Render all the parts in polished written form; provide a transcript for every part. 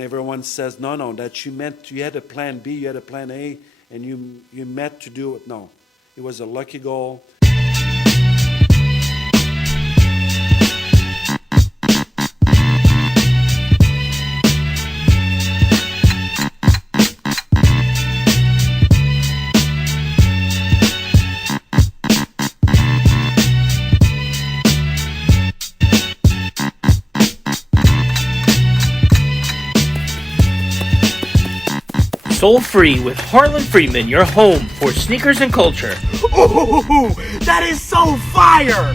everyone says, no, that you had a plan B, you had a plan A, and you meant to do it. No, it was a lucky goal. Soul Free with Harlan Freeman, your home for sneakers and culture. Ooh, that is so fire!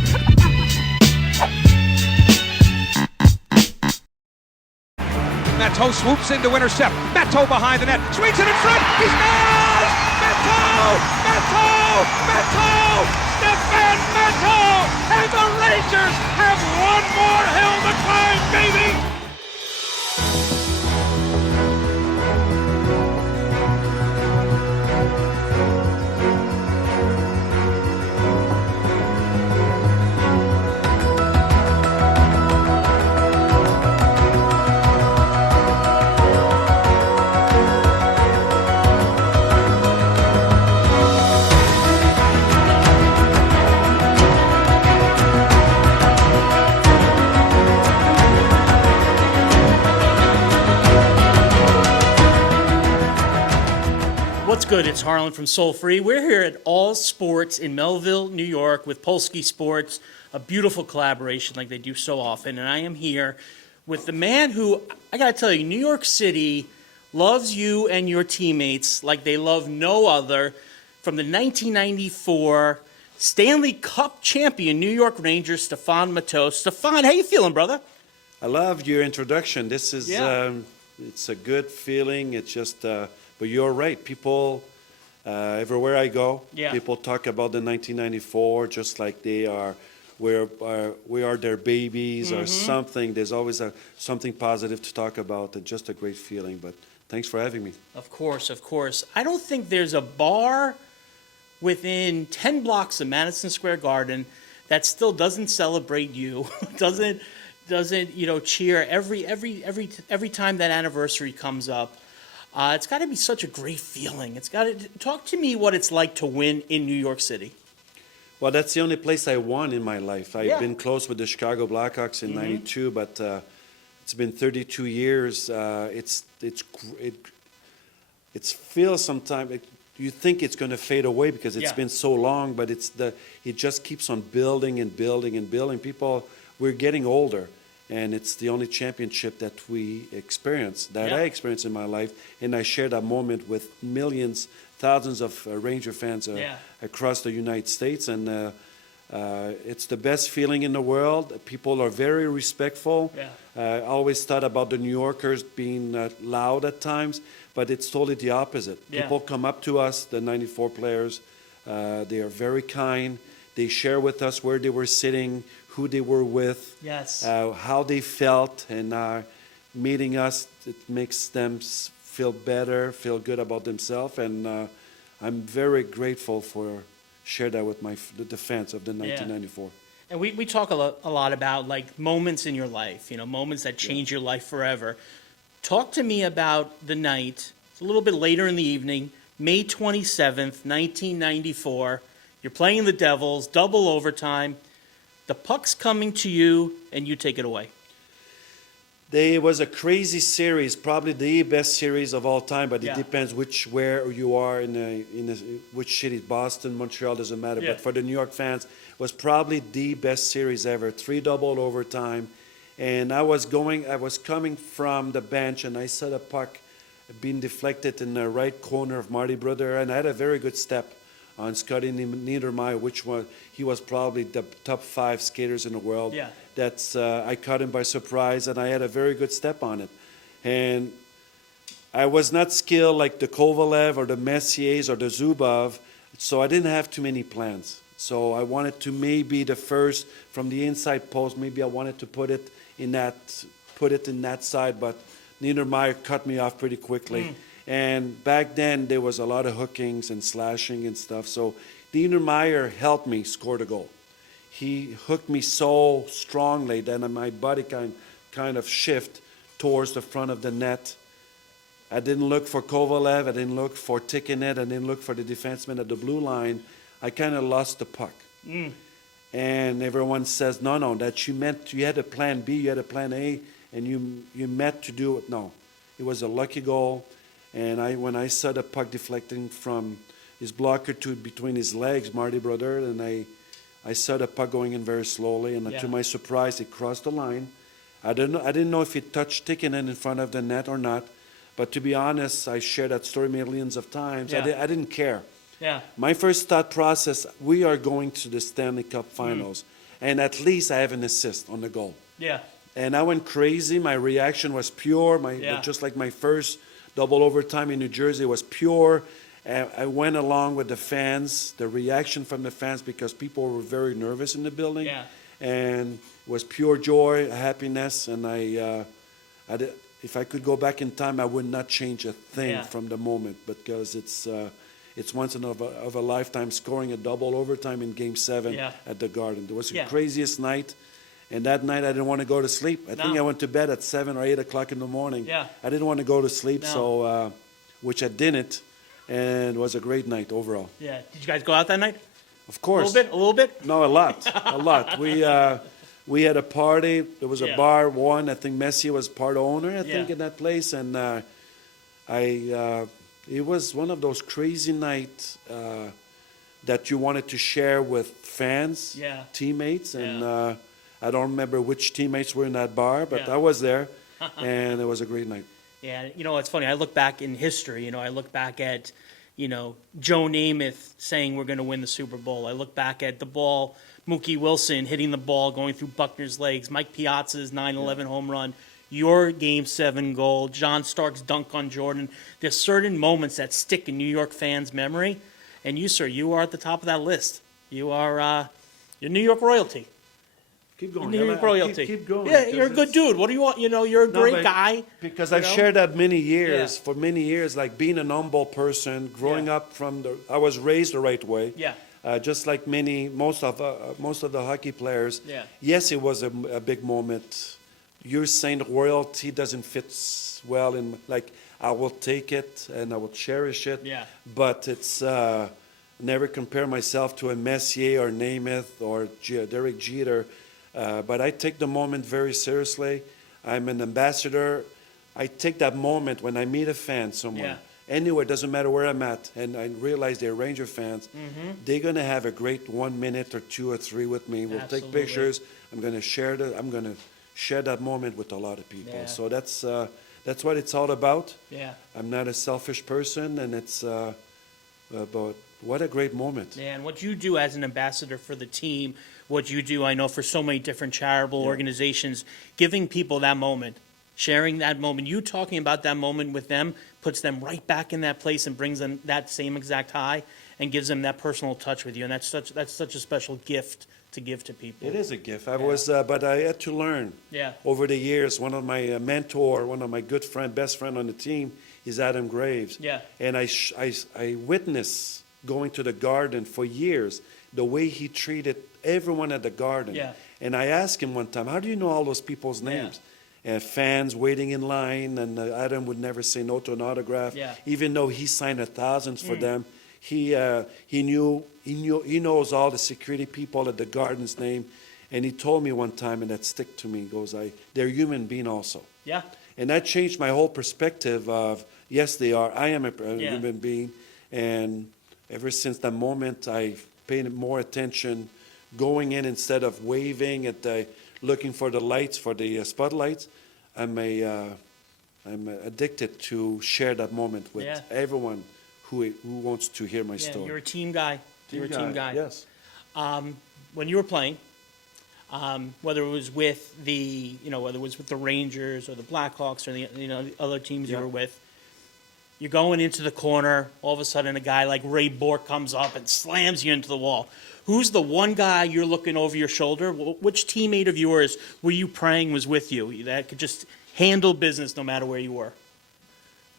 Matteau swoops in to intercept. Matteau behind the net. Swings it in front. He's nailed! Matteau! Matteau! Matteau! Stéphane Matteau! And the Rangers have one more hill to climb, baby! What's good? It's Harlan from Soul Free. We're here at All Sports in Melville, New York with Polsky Sports, a beautiful collaboration like they do so often. And I am here with the man who, I got to tell you, New York City loves you and your teammates like they love no other. From the 1994 Stanley Cup champion New York Rangers, Stéphane Matteau. Stéphane, how you feeling, brother? I loved your introduction. This is, Yeah. it's a good feeling. It's just, but you're right. People, everywhere I go, Yeah. people talk about the 1994 just like they are, we are their babies or something. There's always something positive to talk about and just a great feeling. But thanks for having me. Of course, of course. I don't think there's a bar within 10 blocks of Madison Square Garden that still doesn't celebrate you, doesn't cheer every time that anniversary comes up. It's got to be such a great feeling. It's got to talk to me what it's like to win in New York City. Well, that's the only place I won in my life. I've Yeah. been close with the Chicago Blackhawks in '92, but it's been 32 years. It feels sometimes you think it's going to fade away because it's Yeah. been so long, but it just keeps on building and building and building. People, we're getting older, and it's the only championship that we experience, that Yeah. I experienced in my life, and I share that moment with millions, thousands of Ranger fans Yeah. across the United States, and it's the best feeling in the world. People are very respectful. Yeah. I always thought about the New Yorkers being loud at times, but it's totally the opposite. Yeah. People come up to us, the '94 players. They are very kind. They share with us where they were sitting, who they were with, Yes. how they felt, and meeting us, it makes them feel better, feel good about themselves, and I'm very grateful for share that with the fans of the 1994. And we talk a lot about like moments in your life, moments that change your life forever. Talk to me about the night. It's a little bit later in the evening, May 27th, 1994. You're playing the Devils, double overtime. The puck's coming to you, and you take it away. It was a crazy series, probably the best series of all time, but Yeah. it depends where you are which city, Boston, Montreal, doesn't matter. Yeah. But for the New York fans, it was probably the best series ever. 3 double overtime. And I was coming from the bench, and I saw the puck being deflected in the right corner of Marty Brodeur, and I had a very good step on Scotty Niedermayer, he was probably the top 5 skaters in the world. Yeah. I caught him by surprise, and I had a very good step on it. And I was not skilled like the Kovalev or the Messiers or the Zubov, so I didn't have too many plans. So I wanted to maybe the first from the inside post, maybe I wanted to put it in that side, but Niedermayer cut me off pretty quickly. And back then there was a lot of hookings and slashing and stuff. So Niedermayer helped me score the goal. He hooked me so strongly that my body kind of shift towards the front of the net. I didn't look for Kovalev. I didn't look for Tikkanen. I didn't look for the defenseman at the blue line. I kind of lost the puck. And everyone says, no, that you had a plan B, you had a plan A, and you meant to do it. No, it was a lucky goal. And when I saw the puck deflecting from his blocker to between his legs, Marty Brodeur, and I saw the puck going in very slowly, and to my surprise, it crossed the line. I didn't know if it touched Tikkanen in front of the net or not, but to be honest, I shared that story millions of times. Yeah. I didn't care. Yeah. My first thought process, we are going to the Stanley Cup Finals, and at least I have an assist on the goal. Yeah. And I went crazy. My reaction was pure. Just like my first double overtime in New Jersey was pure. I went along with the fans, the reaction from the fans, because people were very nervous in the building. Yeah. And it was pure joy, happiness, and if I could go back in time, I would not change a thing from the moment, because it's once in of a lifetime scoring a double overtime in Game 7 at the Garden. It was the craziest night, and that night I didn't want to go to sleep. I think I went to bed at 7 or 8 o'clock in the morning. Yeah. I didn't want to go to sleep, so which I didn't, and it was a great night overall. Yeah. Did you guys go out that night? Of course. A little bit? No, a lot, a lot. We had a party. There was a bar. I think Messi was part owner, I think, in that place, and it was one of those crazy nights that you wanted to share with fans, teammates, and I don't remember which teammates were in that bar, but I was there, and it was a great night. Yeah, it's funny. I look back in history. I look back at, Joe Namath saying we're going to win the Super Bowl. I look back at the ball, Mookie Wilson hitting the ball, going through Buckner's legs, Mike Piazza's 9/11 home run, your Game 7 goal, John Stark's dunk on Jordan. There's certain moments that stick in New York fans' memory, and you, sir, you are at the top of that list. You are you're New York royalty. Keep going. New York royalty. Keep going. Yeah, you're a good dude. What do you want? You're a great guy. Because I've shared that many years, for many years, like being an humble person, growing up I was raised the right way. Yeah. Just like most of the hockey players. Yeah. Yes, it was a big moment. You're saying royalty doesn't fit well in, like, I will take it and I will cherish it. Yeah. But it's never compare myself to a Messier or Namath or Derek Jeter. But I take the moment very seriously. I'm an ambassador. I take that moment when I meet a fan somewhere. Anywhere, doesn't matter where I'm at, and I realize they're Ranger fans, they're going to have a great 1 minute or 2 or 3 with me. We'll take pictures. I'm going to share that moment with a lot of people. Yeah. So that's what it's all about. Yeah. I'm not a selfish person, and it's but what a great moment. Yeah, and what you do as an ambassador for the team, what you do, I know, for so many different charitable organizations, giving people that moment, sharing that moment, you talking about that moment with them puts them right back in that place and brings them that same exact high and gives them that personal touch with you. And that's such a special gift to give to people. It is a gift. But I had to learn. Yeah. Over the years, one of my one of my best friend on the team is Adam Graves. Yeah. And I witnessed going to the Garden for years, the way he treated everyone at the Garden. Yeah. And I asked him one time, how do you know all those people's names? And fans waiting in line, and Adam would never say no to an autograph. Yeah. Even though he signed thousands for them, he knows all the security people at the Garden's name. And he told me one time, and that stuck to me, he goes, they're human being also. Yeah. And that changed my whole perspective of, yes, they are. I am a human being. And ever since that moment, I've paid more attention going in instead of waving at looking for the lights, for the spotlights. I'm addicted to share that moment with everyone who wants to hear my story. You're a team guy. You're a team guy. Yes. When you were playing, whether it was with the Rangers or the Blackhawks or the other teams you were with, you're going into the corner. All of a sudden, a guy like Ray Bourque comes up and slams you into the wall. Who's the one guy you're looking over your shoulder? Which teammate of yours were you praying was with you that could just handle business no matter where you were?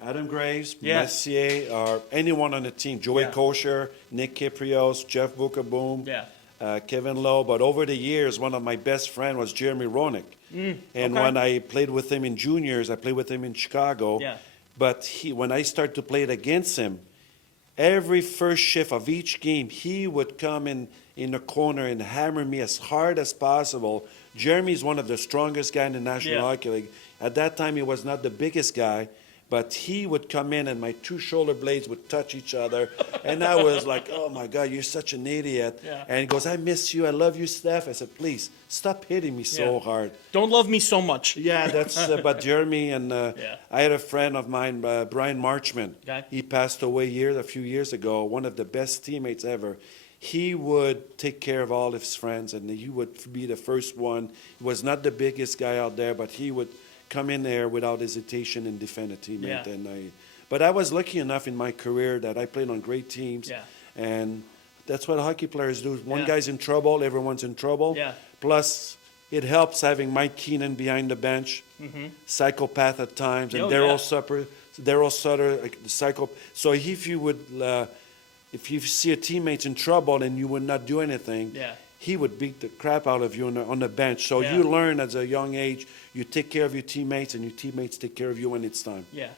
Adam Graves, Messier, or anyone on the team. Joey Kosher, Nick Kiprios, Jeff Booker-Boom. Yeah. Kevin Lowe. But over the years, one of my best friends was Jeremy Roenick. And when I played with him in juniors, I played with him in Chicago. Yeah. But when I started to play it against him, every first shift of each game, he would come in the corner and hammer me as hard as possible. Jeremy's one of the strongest guys in the National Hockey League. At that time, he was not the biggest guy, but he would come in and my two shoulder blades would touch each other. And I was like, oh my God, you're such an idiot. Yeah. And he goes, I miss you. I love you, Steph. I said, please, stop hitting me so hard. Don't love me so much. Yeah, that's about Jeremy. And I had a friend of mine, Brian Marchman. Okay. He passed away a few years ago, one of the best teammates ever. He would take care of all his friends, and he would be the first one. He was not the biggest guy out there, but he would come in there without hesitation and defend a teammate. Yeah. But I was lucky enough in my career that I played on great teams, and that's what hockey players do. One guy's in trouble, everyone's in trouble. Yeah. Plus, it helps having Mike Keenan behind the bench, psychopath at times, and Daryl Sutter, like the psycho. So if you would. If you see a teammate in trouble and you would not do anything, he would beat the crap out of you on the bench. So you learn at a young age, you take care of your teammates, and your teammates take care of you when it's time. Yeah.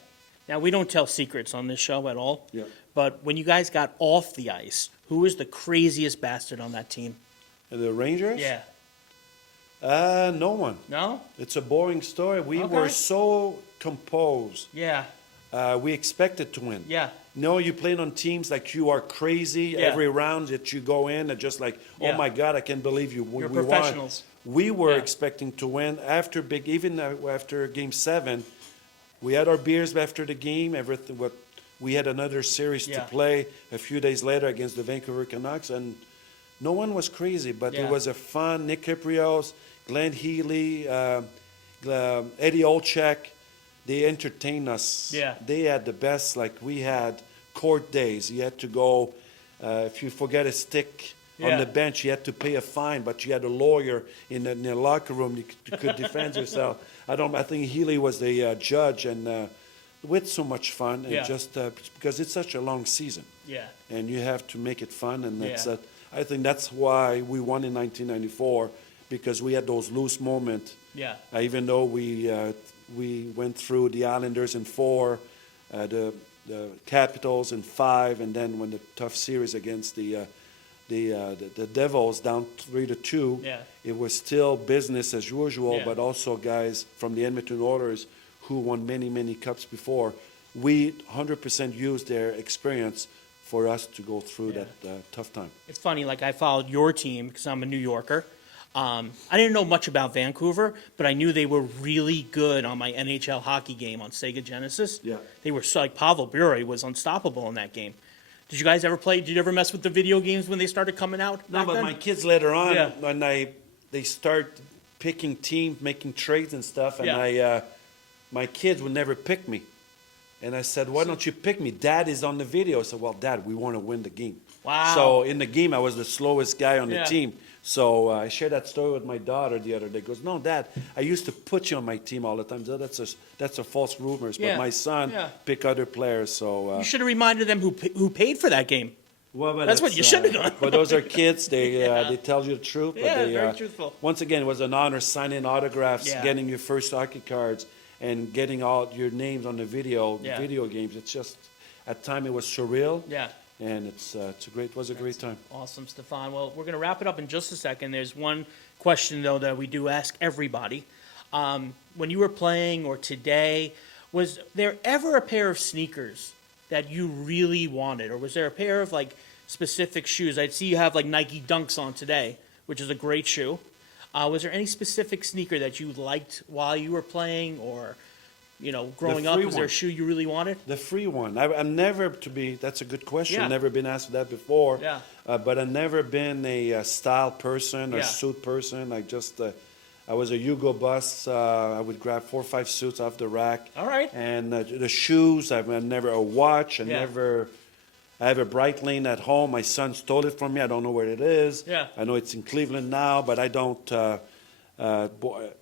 Now, we don't tell secrets on this show at all. Yeah. But when you guys got off the ice, who was the craziest bastard on that team? And the Rangers? Yeah. No one. No? It's a boring story. We were so composed. Yeah. We expected to win. Yeah. No, you playing on teams like you are crazy every round that you go in and just like, oh my God, I can't believe you. You're we professionals. Won. We were expecting to win after after Game 7. We had our beers after the game. Everything. We had another series to play a few days later against the Vancouver Canucks, and no one was crazy, but it was a fun. Nick Kyprios, Glenn Healy, Eddie Olczyk. They entertained us. Yeah. They had the best, like we had court days. You had to go, if you forget a stick on the bench, you had to pay a fine, but you had a lawyer in the locker room. You could defend yourself. I think Healy was the judge, and we had so much fun, and just because it's such a long season. Yeah. And you have to make it fun, and that's I think that's why we won in 1994, because we had those loose moments. Yeah. Even though we went through the Islanders in 4, the Capitals in 5, and then when the tough series against the Devils down 3-2, it was still business as usual. But also guys from the Edmonton Oilers who won many cups before, we 100% used their experience for us to go through that tough time. It's funny, like I followed your team because I'm a New Yorker. I didn't know much about Vancouver, but I knew they were really good on my NHL hockey game on Sega Genesis. Yeah. They were like Pavel Bure was unstoppable in that game. Did you guys ever play? Did you ever mess with the video games when they started coming out? No, but my kids later on, when they start picking teams, making trades and stuff, and my kids would never pick me. And I said, why don't you pick me? Dad is on the video. I said, well, Dad, we want to win the game. Wow. So in the game, I was the slowest guy on the team. So I shared that story with my daughter the other day. Goes, no, Dad, I used to put you on my team all the time. So that's a false rumors. But my son pick other players. So you should have reminded them who paid for that game. Well, that's what you should have done. But those are kids. They tell you the truth. Yeah, but very truthful. Once again, it was an honor signing autographs, getting your first hockey cards, and getting all your names on the video games. It's just at time it was surreal. Yeah. And it was a great time. Awesome, Stéphane. Well, we're going to wrap it up in just a second. There's one question, though, that we do ask everybody. When you were playing or today, was there ever a pair of sneakers that you really wanted? Or was there a pair of, like, specific shoes? I'd see you have, like, Nike Dunks on today, which is a great shoe. Was there any specific sneaker that you liked while you were playing or... growing up, was there a shoe you really wanted? The free one. I'm never that's a good question. I've never been asked that before. Yeah. But I've never been a style person or suit person. I was a Hugo Boss. I would grab 4 or 5 suits off the rack. All right. And the shoes, I've never a watch. I have a Breitling at home. My son stole it from me. I don't know where it is. Yeah. I know it's in Cleveland now, but I don't.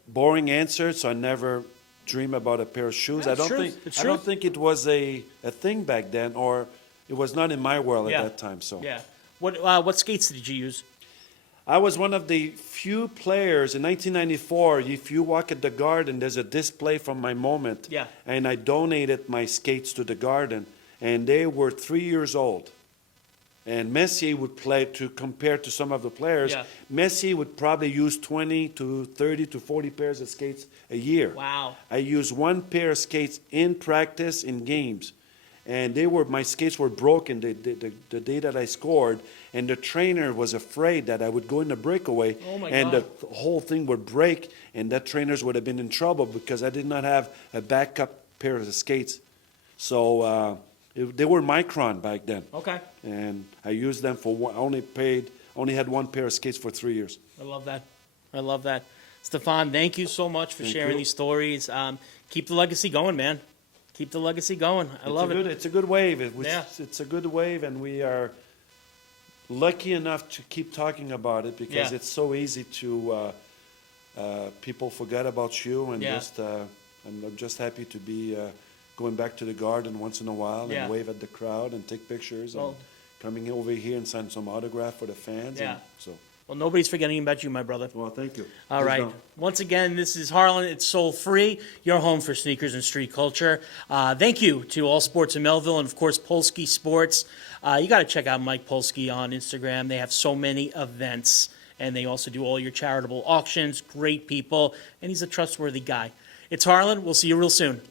Boring answer. So I never dream about a pair of shoes. I don't think it was a thing back then, or it was not in my world at that time. So what skates did you use? I was one of the few players in 1994. If you walk at the Garden, there's a display from my moment. Yeah. And I donated my skates to the Garden, and they were 3 years old. And Messier would play, to compare to some of the players, Yeah. Messier would probably use 20 to 30 to 40 pairs of skates a year. Wow. I used one pair of skates in practice, in games. And my skates were broken the day that I scored, and the trainer was afraid that I would go in the breakaway, Oh my and God. the whole thing would break, and that trainers would have been in trouble because I did not have a backup pair of skates. So they were Micron back then, Okay. and I used them for one, only had one pair of skates for 3 years. I love that. I love that. Stéphane, thank you so much for Thank sharing you. these stories. Keep the legacy going, man. Keep the legacy going. I love it. It's a good wave. Yeah. It's a good wave, and we are lucky enough to keep talking about it because Yeah. it's so easy to people forget about you, and Yeah. just I'm just happy to be going back to the Garden once in a while Yeah. and wave at the crowd and take pictures Well- and coming over here and sign some autograph for the fans. Yeah. And so, Well, nobody's forgetting about you, my brother. well, thank you. All Please right. don't. Once again, this is Harlan. It's Soul Free, your home for sneakers and street culture. Thank you to All Sports in Melville and, of course, Polsky Sports. You got to check out Mike Polsky on Instagram. They have so many events, and they also do all your charitable auctions. Great people, and he's a trustworthy guy. It's Harlan. We'll see you real soon.